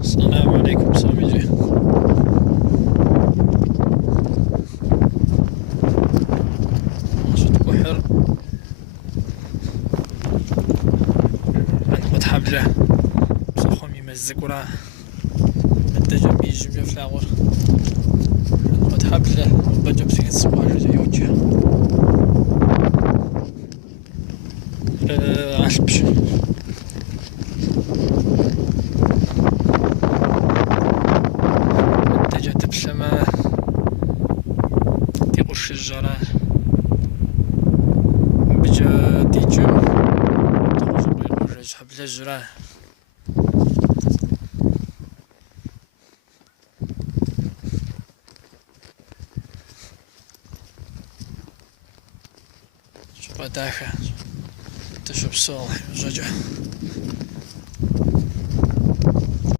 السلام عليكم سامي. صوت بحر عند حبله بصخهم يمزق وراه مدجا بيجي في العور عند حبله بجا بسيط الصباح جا يوجه عشبش مدجا تبسمه تيقوش الجراه بجا تيجو تخرج بيقوش حبل الجراه شو دافع تشوف صالح رجع